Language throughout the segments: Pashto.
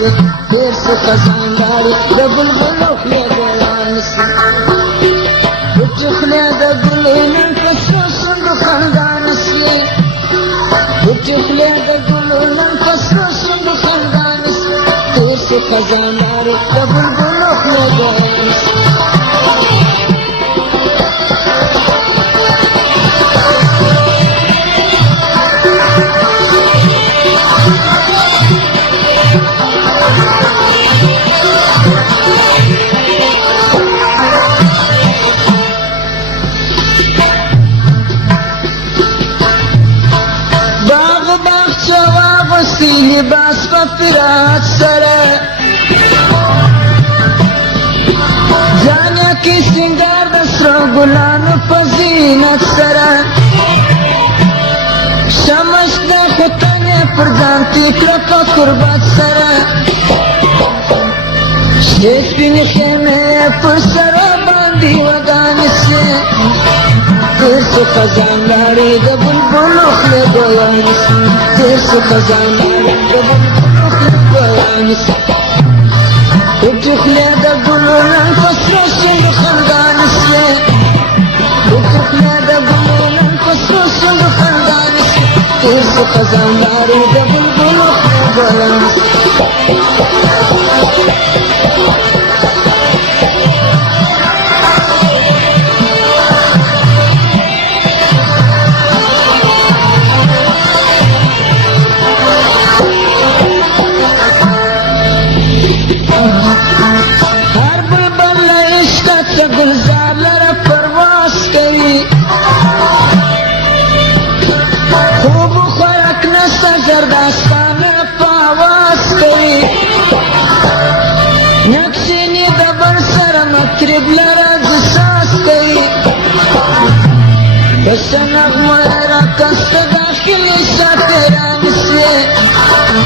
से देर से खजानदारी डबल बलोक ले गयान से उठले दगुलेन कसो सुंद खानदान से उठले दगुलेन कसो सुंद खानदान से देर से खजानदारी डबल बलोक ले गयान से लिबास पर फिराक सरे जाने की सिंगार दसरो गुलाम पजीनत सरे समझते खुतने प्रदानती क्रपा कुर्बात सरे शेष बिन खेमे पर सरा बांधी वगान से देर से खजानदारी डबल बलोक ले गयान से देर से खजानदारी डबल बलोक ले गयान से उठले दगुलेन कसो सुंद खानदान से उठले दगुलेन कसो सुंद खानदान से देर से खजानदारी डबल बलोक ले गयान से बशनक मेरा कष्ट दाखिल शातिरान से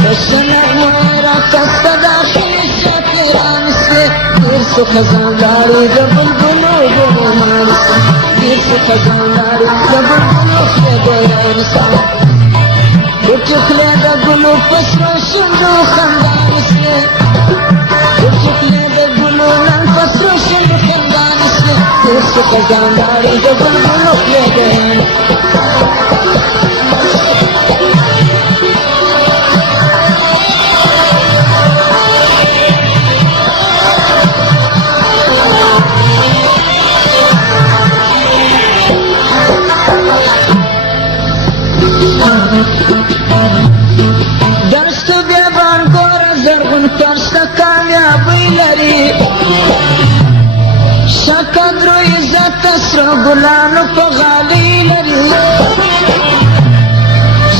बशनक मेरा कष्ट दाखिल शातिरान से देर से खजानदारी डबल बलोक गयान से देर से खजानदारी डबल बलोक ले गयान से उठले दगुलो पसरो सुंदो खानदान से उठले दगुलो नन पसरो सुंदो खानदान से देर से खजानदारी डबल बलोक ले गयान दस्त बेबान गोरा जरगुन पर्स कामयाबी लरी शकद्रो इज्जत असरो गुलानो पगाली लरी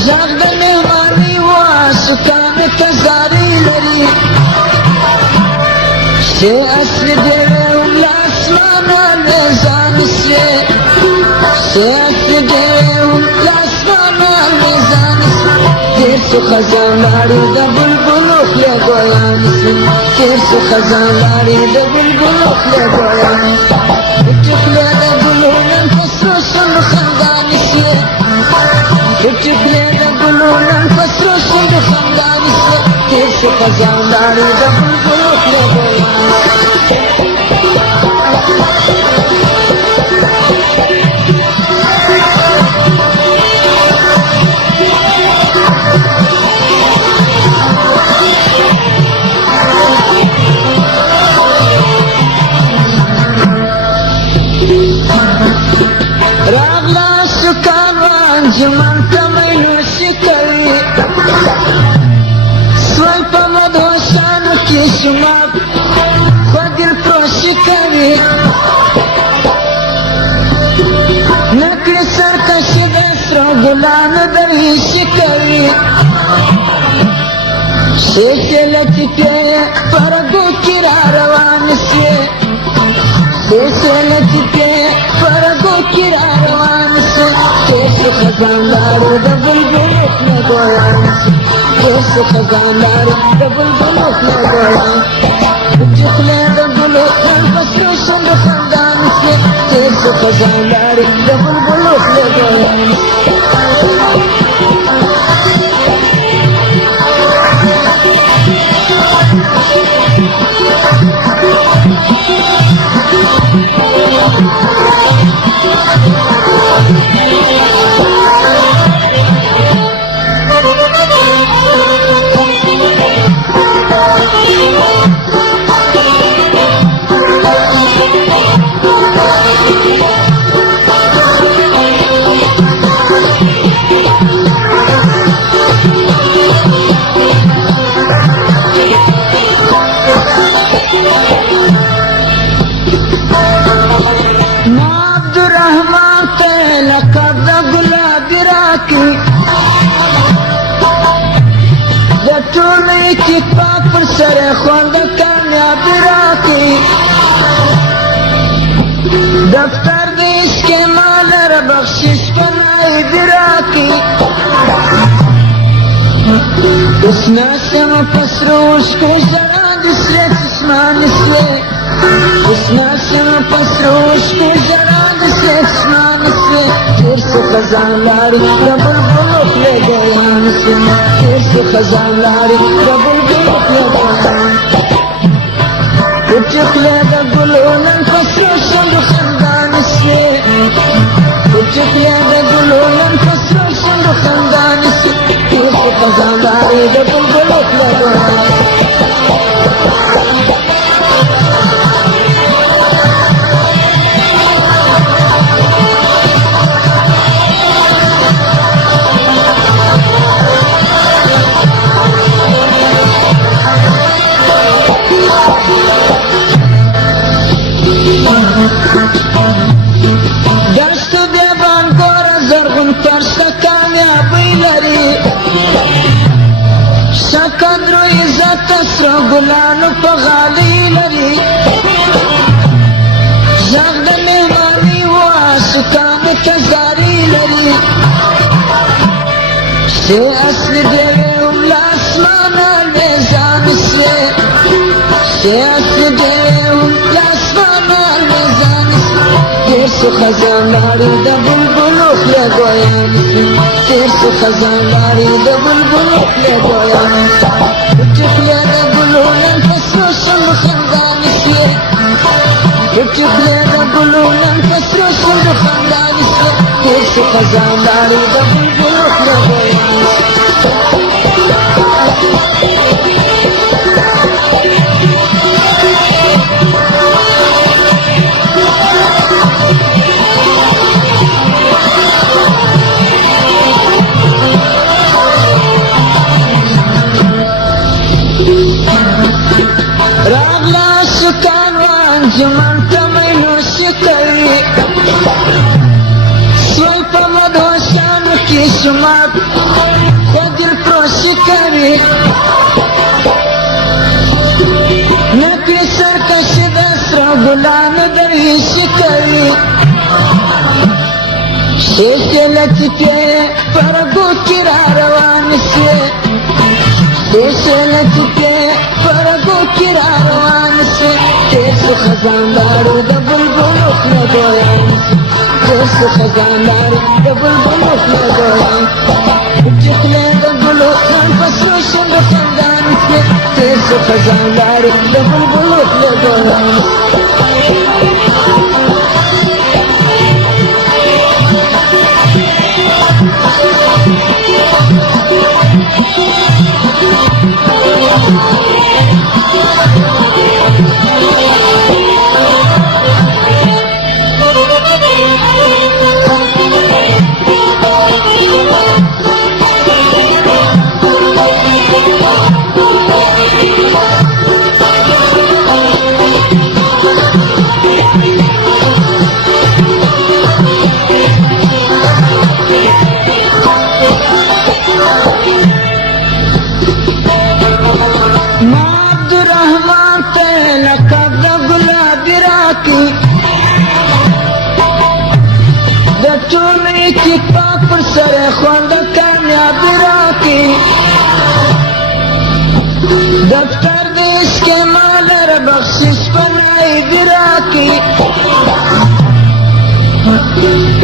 जगदन मानी वासुकान तजारी लरी से असर देवे उल्लासमान मेजान से असर देवे उल्लासमान मेजान से देर से खजानदारी डबल बलोक ले गयान से देर से खजानदारी डबल बलोक ले गयान उठले दगुलेन कसो सुंद खानदान से उठले दगुलेन कसो सुंद खानदान से देर से खजानदारी डबल बलोक ले गयान जुमान तमैनो शिकरी स्वल्प मधोसान की सुमाप फदिल प्रोशिकरी नकली सरकशी देसरो गुलान दरी शिकरी शेषे लचिते परगो किरारवान से शेषे लचिते परगो किरारवान से खजानदारी डबल बलोक ले गयान से देर से खजानदारी डबल बलोक ले गयान उठले दगुलेन कसो सुंद खानदान से देर से खजानदारी डबल बलोक ले गयान से عبدالرحمن ته لقب د ګلابي راکړي د ټولو اتفاق پر سره خوند کامیابي راکړي دفتر د اسکمال را بخشش پناهي راکړي اوس ناسم پسروش کو ژړا د سره چشمان سوې اوس ناسم پسروش کو ژړا د سره چشمان سوې تیر څو خزان لارې د بلبلو خولې ګویان سوې تیر څو خزان لارې د بلبلو خولې ګویان پټې خولې د ګلو نن په سرو شونډو خندان سوې پټې خولې د ګلو نن په سرو شونډو خندان سوې تیر څو خزان لارې د بلبلو خولې ګویان دشتو دیبان گوره زرغون پرشت کامیابی لري شکن رو عزت سرو گلانو پا غالی لري زغ د مهمانی و آسکان تزاری لري سی اصل دیوی املا اسمان المیزان سے سی اصل دیوی املا اسمان المیزان سے تیر سو خزان لاری دا بلبلو خلی گویان سے تیر سو خزان لاری دا بلبلو خلی گویان سے اٹھ خلی دا گلولن پسرو شم خندان سے اٹھ خلی دا گلولن پسرو شم خندان سے تیر سو خزان لاری دا بلبلو خلی گویان سے راغلا سکان وانجمان تمینو شکری سوی پا مدوشانو کی شمات خودل پروشی کری نپی سرکشی دسرا گلان دریشی کری شیخ لطفی پرگو کرا روان سے شیخ لطفی پرگو کرا روان سے تیس خزان دارو دا بلبلو خلی گویان سے تیس خزان دارو دا بلبلو خلی گویان چکلے دا گلو نان پسرو شند خندان سے تیس خزان دارو دا بلبلو خلی گویان عبدالرحمن ته لقب د ګلابي راکړي د ټولو اتفاق پر سره خوند کامیابي راکړي دفتر د اسکمال را بخشش پناهي راکړي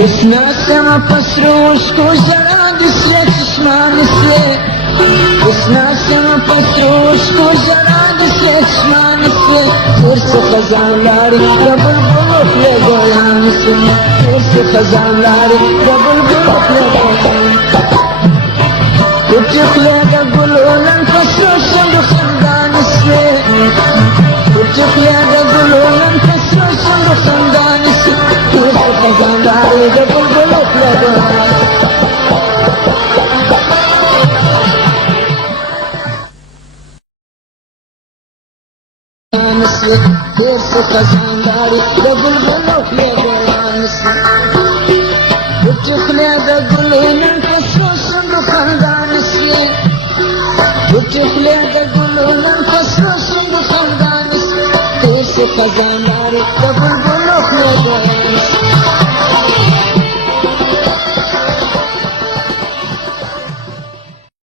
اوس ناسم پسروش کو ژړا د سره چشمان سوې اوس ناسم پسروش کو ژړا د سره چشمان سوې تیر څو خزان لارې د بلبلو خولې ګویان سوې تیر څو خزان لارې د بلبلو خولې ګویان پټې خولې د ګلو نن په سرو شونډو خندان سوې پټې خولې د ګلو نن په سرو شونډو خندان سوې تیر څو خزان لارې د بلبلو خولې ګویان से देर से खजानदारी बुलबुलों के बयान से उठले गुलून फसलो सुन खानदान से उठले गुलून फसलो सुन खानदान से देर से खजानदारी